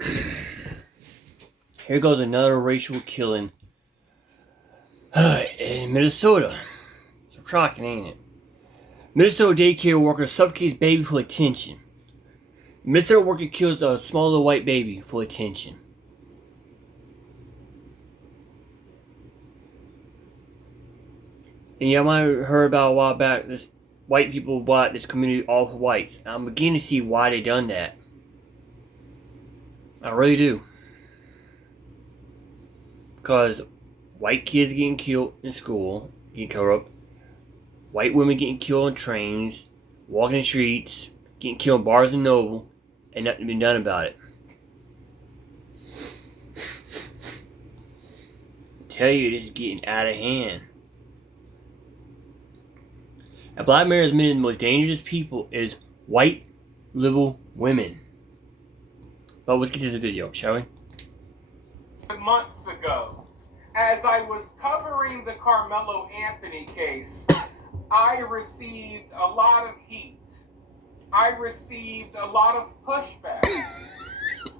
Here goes another racial killing in Minnesota. So shocking, ain't it? Minnesota daycare worker suffocates baby for attention. Minnesota worker kills a small little white baby for attention. And you might have heard about a while back this white people bought this community all for whites. I'm beginning to see why they done that. I really do. Because white kids getting killed in school, getting covered up. White women getting killed on trains, walking the streets, getting killed in Barnes and Noble, and nothing been done about it. I tell you, this is getting out of hand. And Black America's many of the most dangerous people is white liberal women. But let's get to the video, shall we? Months ago, as I was covering the Carmelo Anthony case, I received a lot of heat. I received a lot of pushback.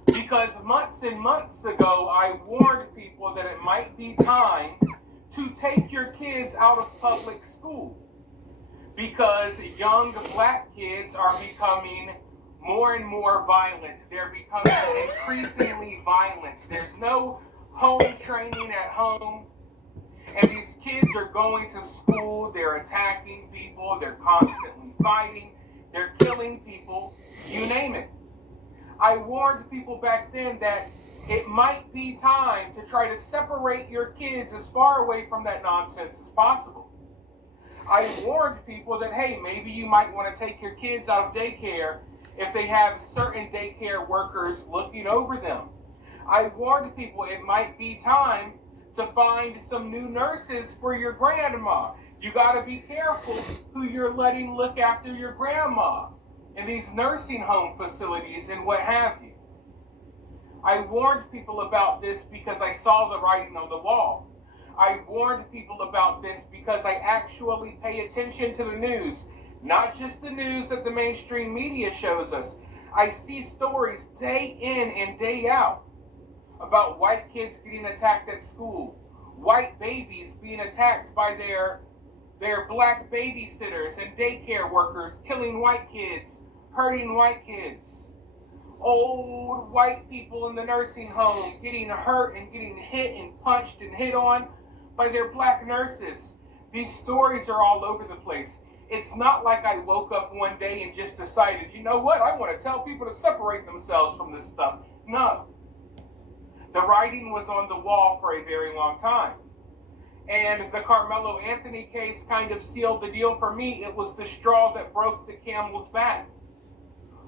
Because months and months ago, I warned people that it might be time to take your kids out of public school. Because young black kids are becoming more and more violent. They're becoming increasingly violent. There's no home training at home. And these kids are going to school, they're attacking people, they're constantly fighting, they're killing people, you name it. I warned people back then that it might be time to try to separate your kids as far away from that nonsense as possible. I warned people that, hey, maybe you might want to take your kids out of daycare if they have certain daycare workers looking over them. I warned people it might be time to find some new nurses for your grandma. You got to be careful who you're letting look after your grandma in these nursing home facilities and what have you. I warned people about this because I saw the writing on the wall. I warned people about this because I actually pay attention to the news, not just the news that the mainstream media shows us. I see stories day in and day out about white kids getting attacked at school, white babies being attacked by their black babysitters and daycare workers, killing white kids, hurting white kids, old white people in the nursing home getting hurt and getting hit and punched and hit on by their black nurses. These stories are all over the place. It's not like I woke up one day and just decided, you know what, I want to tell people to separate themselves from this stuff. No. The writing was on the wall for a very long time. And the Carmelo Anthony case kind of sealed the deal for me. It was the straw that broke the camel's back.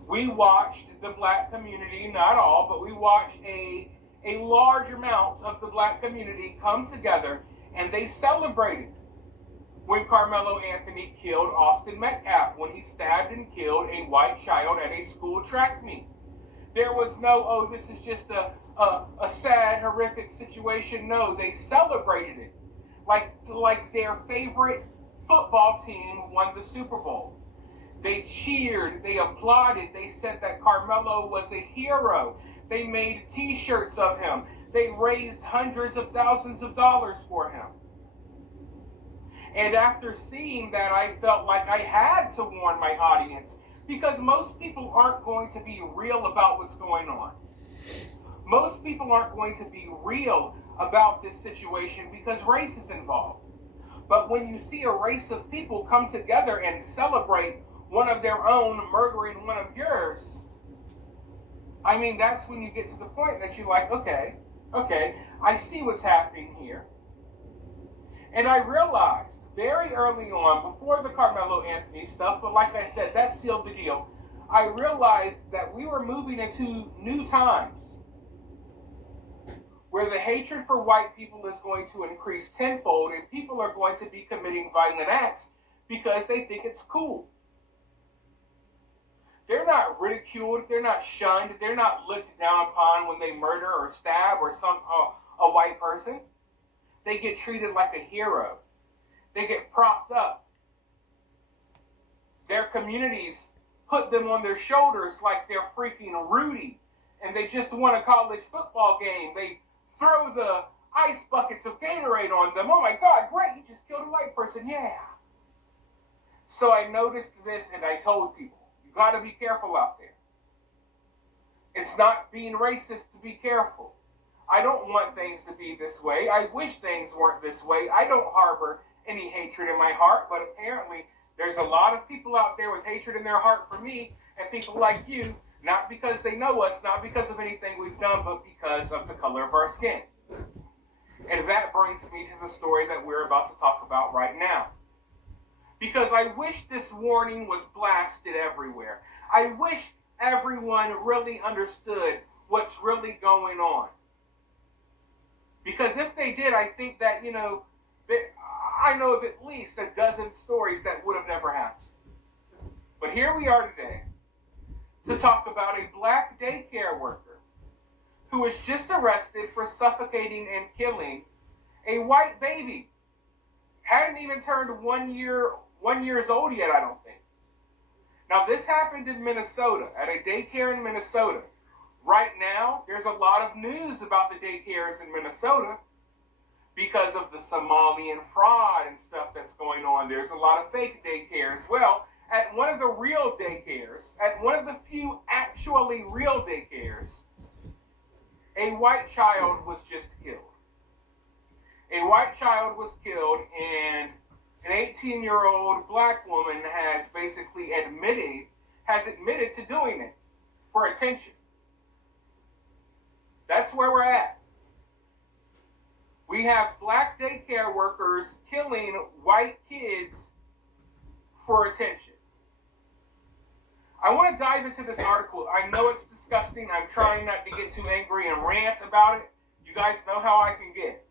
We watched the black community, not all, but we watched a large amount of the black community come together, and they celebrated when Carmelo Anthony killed Austin Metcalf, when he stabbed and killed a white child at a school track meet. There was no, oh, this is just a sad, horrific situation. No, they celebrated it like their favorite football team won the Super Bowl. They cheered, they applauded, they said that Carmelo was a hero. They made t-shirts of him. They raised hundreds of thousands of dollars for him. And after seeing that, I felt like I had to warn my audience, because most people aren't going to be real about what's going on. Most people aren't going to be real about this situation because race is involved. But when you see a race of people come together and celebrate one of their own murdering one of yours, I mean, that's when you get to the point that you're like, okay, I see what's happening here. And I realized very early on, before the Carmelo Anthony stuff, but like I said, that sealed the deal, I realized that we were moving into new times where the hatred for white people is going to increase tenfold, and people are going to be committing violent acts because they think it's cool. They're not ridiculed, they're not shunned, they're not looked down upon when they murder or stab or a white person. They get treated like a hero. They get propped up. Their communities put them on their shoulders like they're freaking Rudy. and they just won a college football game. They throw the ice buckets of Gatorade on them. Oh my God, great, you just killed a white person, yeah. So I noticed this and I told people, you gotta be careful out there. It's not being racist to be careful. I don't want things to be this way. I wish things weren't this way. I don't harbor any hatred in my heart, but apparently there's a lot of people out there with hatred in their heart for me and people like you, not because they know us, not because of anything we've done, but because of the color of our skin. And that brings me to the story that we're about to talk about right now. Because I wish this warning was blasted everywhere. I wish everyone really understood what's really going on. Because if they did, I think that, I know of at least a dozen stories that would have never happened. But here we are today to talk about a black daycare worker who was just arrested for suffocating and killing a white baby. Hadn't even turned 1 years old yet, I don't think. Now, this happened in Minnesota, at a daycare in Minnesota. Right now, there's a lot of news about the daycares in Minnesota because of the Somalian fraud and stuff that's going on. There's a lot of fake daycares. Well, at one of the real daycares, at one of the few actually real daycares, a white child was just killed. A white child was killed, and an 18-year-old black woman has basically admitted to doing it for attention. That's where we're at. We have black daycare workers killing white kids for attention. I want to dive into this article. I know it's disgusting. I'm trying not to get too angry and rant about it. You guys know how I can get.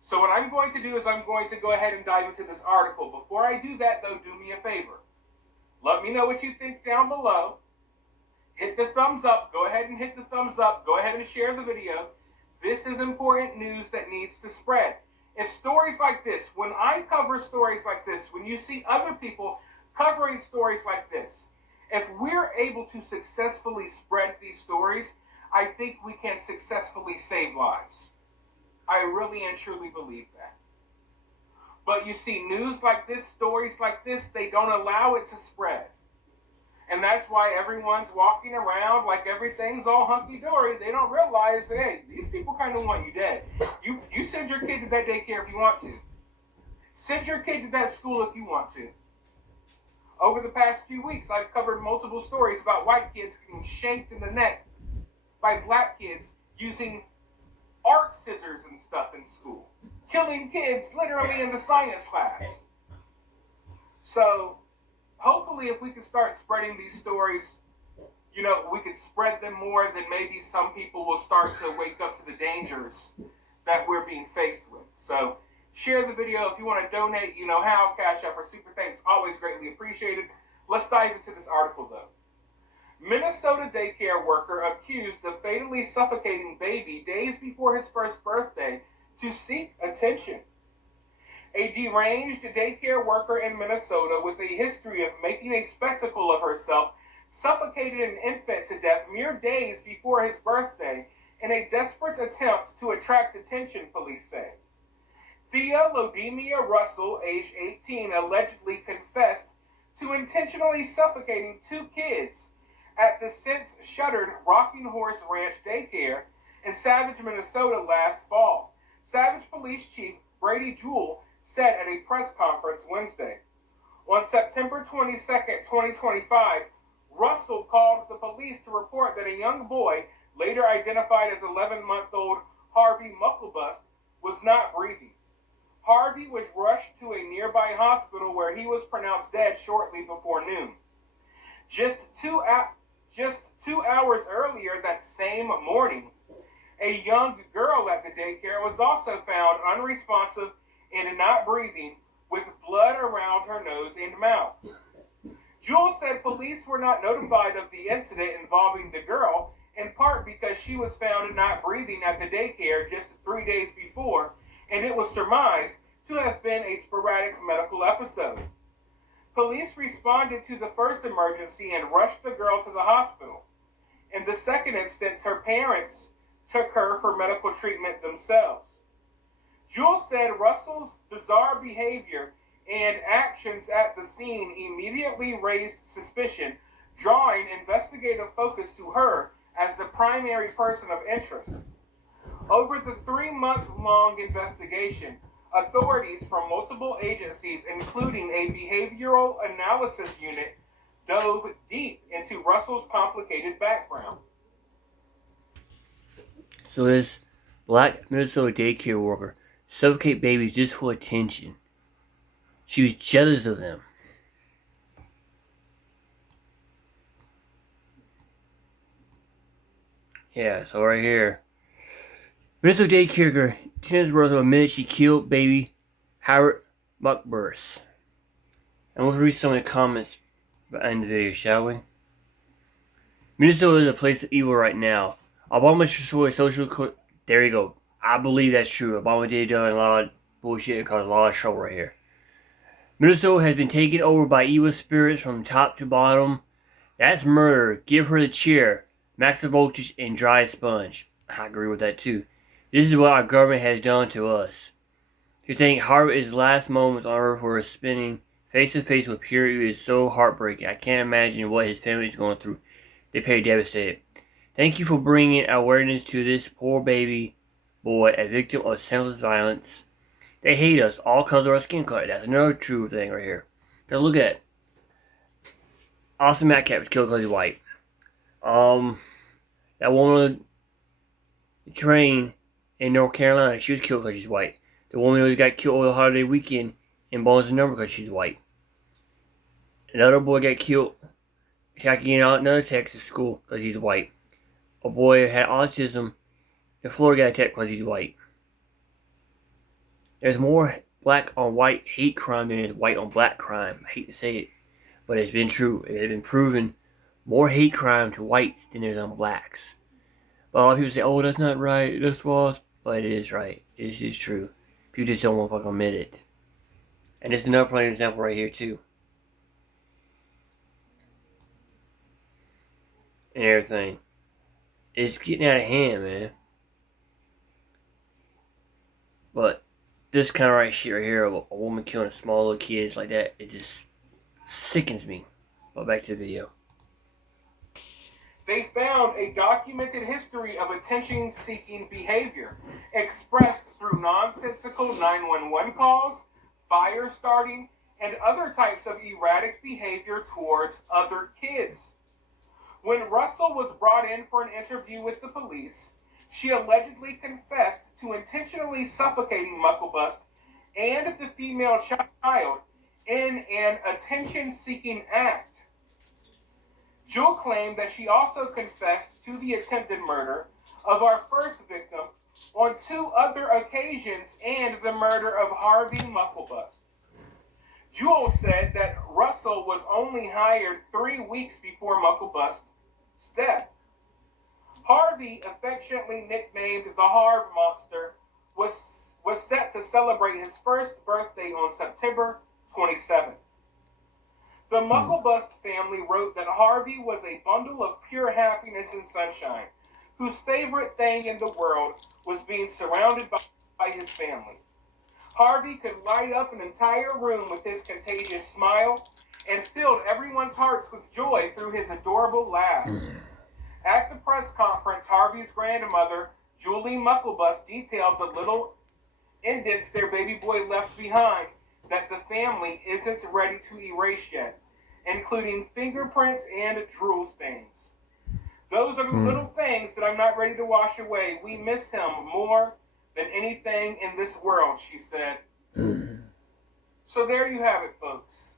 So what I'm going to do is I'm going to go ahead and dive into this article. Before I do that, though, do me a favor. Let me know what you think down below. Hit the thumbs up. Go ahead and hit the thumbs up. Go ahead and share the video. This is important news that needs to spread. If stories like this, when I cover stories like this, when you see other people covering stories like this, if we're able to successfully spread these stories, I think we can successfully save lives. I really and truly believe that. But you see, news like this, stories like this, they don't allow it to spread. And that's why everyone's walking around like everything's all hunky-dory. They don't realize that, hey, these people kind of want you dead. You send your kid to that daycare if you want to. Send your kid to that school if you want to. Over the past few weeks, I've covered multiple stories about white kids getting shanked in the neck by black kids using art scissors and stuff in school. Killing kids literally in the science class. So, hopefully if we can start spreading these stories, we could spread them more, then maybe some people will start to wake up to the dangers that we're being faced with. So, share the video. If you want to donate, you know how. Cash App or Super Thanks, always greatly appreciated. Let's dive into this article, though. Minnesota daycare worker accused of fatally suffocating baby days before his first birthday to seek attention. A deranged daycare worker in Minnesota with a history of making a spectacle of herself suffocated an infant to death mere days before his birthday in a desperate attempt to attract attention, police say. Thea Lodemia Russell, age 18, allegedly confessed to intentionally suffocating 2 kids at the since-shuttered Rocking Horse Ranch daycare in Savage, Minnesota last fall. Savage Police Chief Brady Jewell said at a press conference Wednesday. On September 22, 2025, Russell called the police to report that a young boy, later identified as 11-month-old Harvey Mucklebust, was not breathing. Harvey was rushed to a nearby hospital where he was pronounced dead shortly before noon. Just two hours earlier that same morning, a young girl at the daycare was also found unresponsive and not breathing, with blood around her nose and mouth. Jewell said police were not notified of the incident involving the girl, in part because she was found not breathing at the daycare just 3 days before, and it was surmised to have been a sporadic medical episode. Police responded to the first emergency and rushed the girl to the hospital. In the second instance, her parents took her for medical treatment themselves. Jewel said Russell's bizarre behavior and actions at the scene immediately raised suspicion, drawing investigative focus to her as the primary person of interest. Over the 3-month-long investigation, authorities from multiple agencies, including a behavioral analysis unit, dove deep into Russell's complicated background. So this black Minnesota daycare worker suffocate babies just for attention. She was jealous of them. Yeah, so right here. Minnesota daycare girl, Tina's Russell admitted she killed baby Howard Muckburst. And we'll read some of the comments behind the video, shall we? Minnesota is a place of evil right now. Obama destroyed social. There you go. I believe that's true. Obama did done a lot of bullshit and caused a lot of trouble right here. Minnesota has been taken over by evil spirits from top to bottom. That's murder. Give her the chair, max the voltage, and dry sponge. I agree with that too. This is what our government has done to us. To think Harvard's last moments on earth were spinning face to face with pure evil is so heartbreaking. I can't imagine what his family is going through. They appear devastated. Thank you for bringing awareness to this poor baby boy, a victim of senseless violence. They hate us all because of our skin color. That's another true thing right here. Now look at it. Austin Metcalf was killed because he's white. That woman on the train in North Carolina, she was killed because she's white. The woman who got killed over the holiday weekend in Bones and Number because she's white. Another boy got killed attacking in another Texas school because he's white. A boy had autism in Florida got attacked because he's white. There's more black on white hate crime than there's white on black crime. I hate to say it, but it's been true. It has been proven more hate crime to whites than there's on blacks. But a lot of people say, oh, that's not right, that's false. But it is right. It is true. People just don't want to fucking admit it. And there's another plain example right here too. And everything. It's getting out of hand, man. But this kind of shit right here of a woman killing small little kids like that, it just sickens me. But back to the video. They found a documented history of attention-seeking behavior expressed through nonsensical 911 calls, fire starting, and other types of erratic behavior towards other kids. When Russell was brought in for an interview with the police, she allegedly confessed to intentionally suffocating Mucklebust and the female child in an attention-seeking act. Jewel claimed that she also confessed to the attempted murder of our first victim on 2 other occasions and the murder of Harvey Mucklebust. Jewel said that Russell was only hired 3 weeks before Mucklebust's death. Harvey, affectionately nicknamed the Harv Monster, was set to celebrate his first birthday on September 27th. The Mucklebust family wrote that Harvey was a bundle of pure happiness and sunshine, whose favorite thing in the world was being surrounded by his family. Harvey could light up an entire room with his contagious smile and filled everyone's hearts with joy through his adorable laugh. At the press conference, Harvey's grandmother, Julie Mucklebust, detailed the little indents their baby boy left behind that the family isn't ready to erase yet, including fingerprints and drool stains. Those are the little things that I'm not ready to wash away. We miss him more than anything in this world, she said. So there you have it, folks.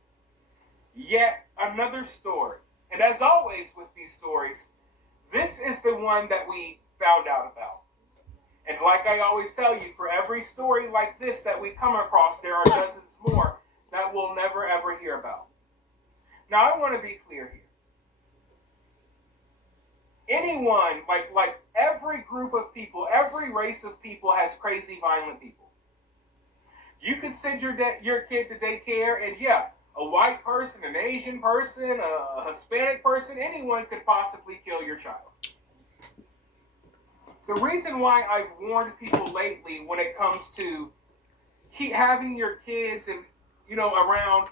Yet another story. And as always with these stories, this is the one that we found out about. And like I always tell you, for every story like this that we come across, there are dozens more that we'll never ever hear about. Now, I want to be clear here. Anyone, like every group of people, every race of people has crazy, violent people. You can send your kid to daycare, and yeah, A white person, an Asian person, a Hispanic person, anyone could possibly kill your child. The reason why I've warned people lately when it comes to keep having your kids and, around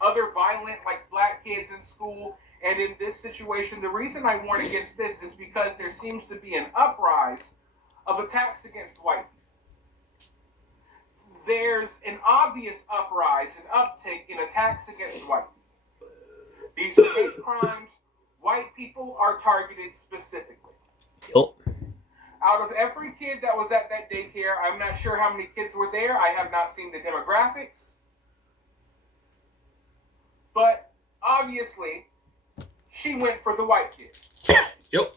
other violent, like black kids in school, and in this situation, the reason I warn against this is because there seems to be an uprise of attacks against white people. There's an obvious uprise, an uptick in attacks against white people. These hate crimes, white people are targeted specifically. Yep. Out of every kid that was at that daycare, I'm not sure how many kids were there. I have not seen the demographics. But obviously, she went for the white kid. Yep.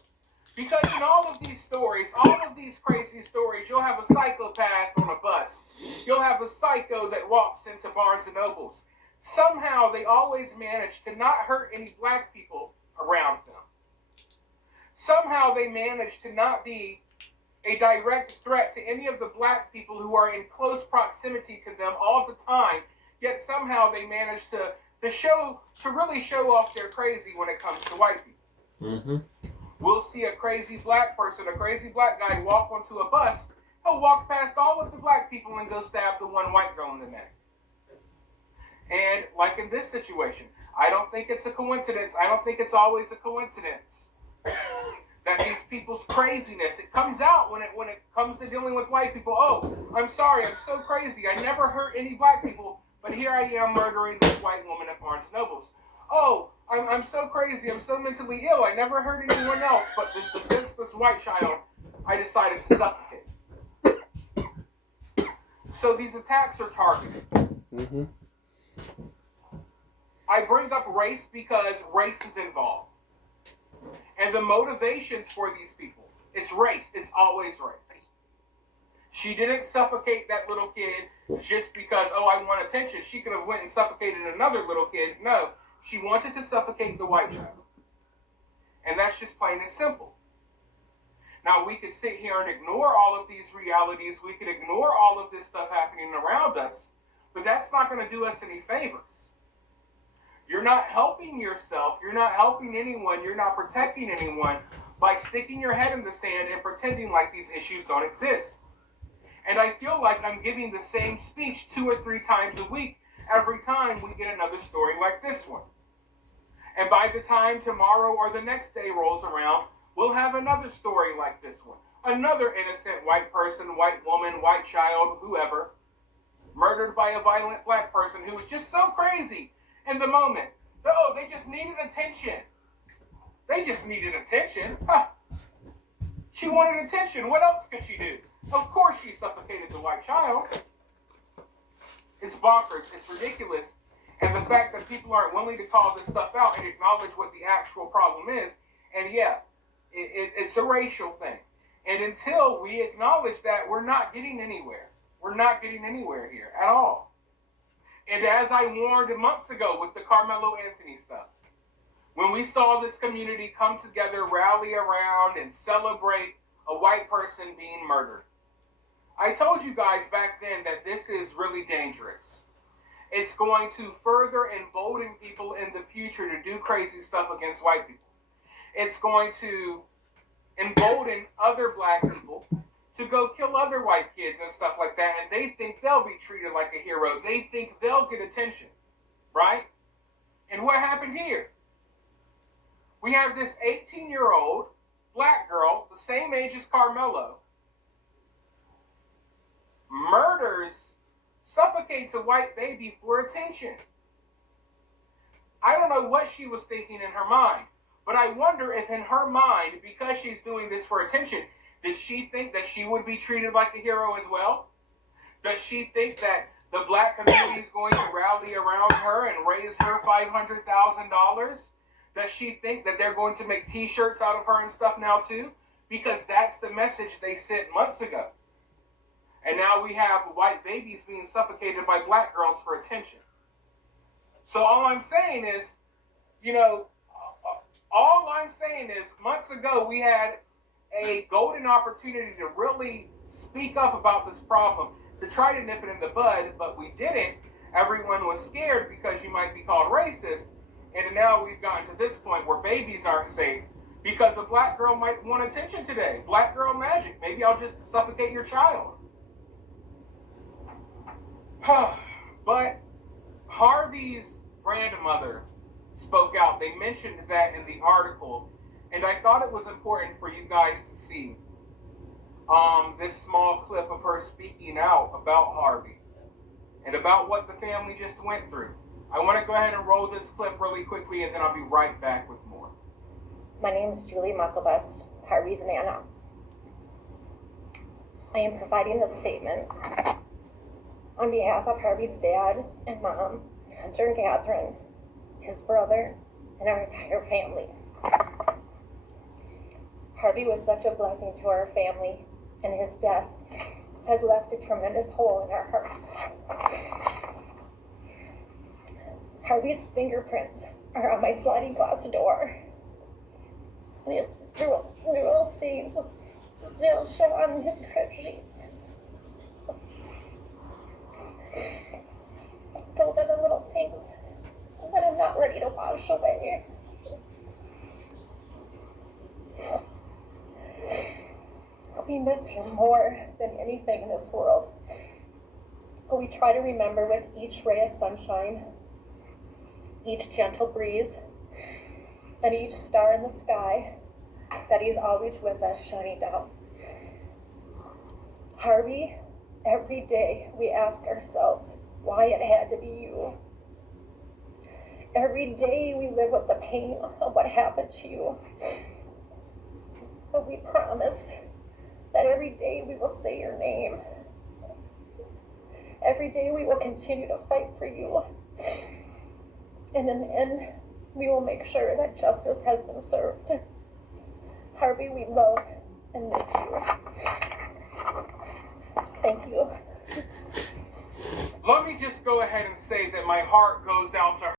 Because in all of these stories, all of these crazy stories, you'll have a psychopath on a bus. You'll have a psycho that walks into Barnes and Nobles. Somehow they always manage to not hurt any black people around them. Somehow they manage to not be a direct threat to any of the black people who are in close proximity to them all the time. Yet somehow they manage to really show off their crazy when it comes to white people. Mm-hmm. We'll see a crazy black person, a crazy black guy walk onto a bus. He'll walk past all of the black people and go stab the one white girl in the neck. And like in this situation, I don't think it's a coincidence. I don't think it's always a coincidence that these people's craziness, it comes out when it comes to dealing with white people. Oh, I'm sorry, I'm so crazy. I never hurt any black people, but here I am murdering this white woman at Barnes & Nobles. Oh, I'm so crazy, I'm so mentally ill, I never hurt anyone else, but this defenseless white child, I decided to suffocate. So these attacks are targeted. Mm-hmm. I bring up race because race is involved. And the motivations for these people, it's race, it's always race. She didn't suffocate that little kid just because, I want attention. She could have went and suffocated another little kid. No. She wanted to suffocate the white child. And that's just plain and simple. Now, we could sit here and ignore all of these realities. We could ignore all of this stuff happening around us. But that's not going to do us any favors. You're not helping yourself. You're not helping anyone. You're not protecting anyone by sticking your head in the sand and pretending like these issues don't exist. And I feel like I'm giving the same speech 2 or 3 times a week every time we get another story like this one. And by the time tomorrow or the next day rolls around, we'll have another story like this one. Another innocent white person, white woman, white child, whoever, murdered by a violent black person who was just so crazy in the moment. Oh, they just needed attention. They just needed attention. Huh. She wanted attention. What else could she do? Of course she suffocated the white child. It's bonkers. It's ridiculous. And the fact that people aren't willing to call this stuff out and acknowledge what the actual problem is. And yeah, it's a racial thing. And until we acknowledge that, we're not getting anywhere. We're not getting anywhere here at all. And as I warned months ago with the Carmelo Anthony stuff, when we saw this community come together, rally around, and celebrate a white person being murdered, I told you guys back then that this is really dangerous. It's going to further embolden people in the future to do crazy stuff against white people. It's going to embolden other black people to go kill other white kids and stuff like that, and they think they'll be treated like a hero. They think they'll get attention, right? And what happened here? We have this 18-year-old black girl, the same age as Carmelo, suffocates a white baby for attention. I don't know what she was thinking in her mind, but I wonder if in her mind, because she's doing this for attention, did she think that she would be treated like a hero as well? Does she think that the black community is going to rally around her and raise her $500,000? Does she think that they're going to make t-shirts out of her and stuff now too? Because that's the message they sent months ago. And now we have white babies being suffocated by black girls for attention. So all I'm saying is, months ago we had a golden opportunity to really speak up about this problem, to try to nip it in the bud, but we didn't. everyone was scared because you might be called racist. And now we've gotten to this point where babies aren't safe because a black girl might want attention today. Black girl magic. Maybe I'll just suffocate your child. But Harvey's grandmother spoke out. They mentioned that in the article, and I thought it was important for you guys to see this small clip of her speaking out about Harvey and about what the family just went through. I want to go ahead and roll this clip really quickly, and then I'll be right back with more. My name is Julie Mucklebust, Harvey's Nana. I am providing this statement on behalf of Harvey's dad and mom, Hunter and Catherine, his brother, and our entire family. Harvey was such a blessing to our family, and his death has left a tremendous hole in our hearts. Harvey's fingerprints are on my sliding glass door. His little stains still show on his crib sheets. Those are the little things that I'm not ready to wash away. We miss him more than anything in this world. But we try to remember with each ray of sunshine, each gentle breeze, and each star in the sky, that he's always with us, shining down. Harvey, every day we ask ourselves why it had to be you. Every day we live with the pain of what happened to you. But we promise that every day we will say your name. Every day we will continue to fight for you. And in the end, we will make sure that justice has been served. Harvey, we love and miss you. Thank you. Let me just go ahead and say that my heart goes out to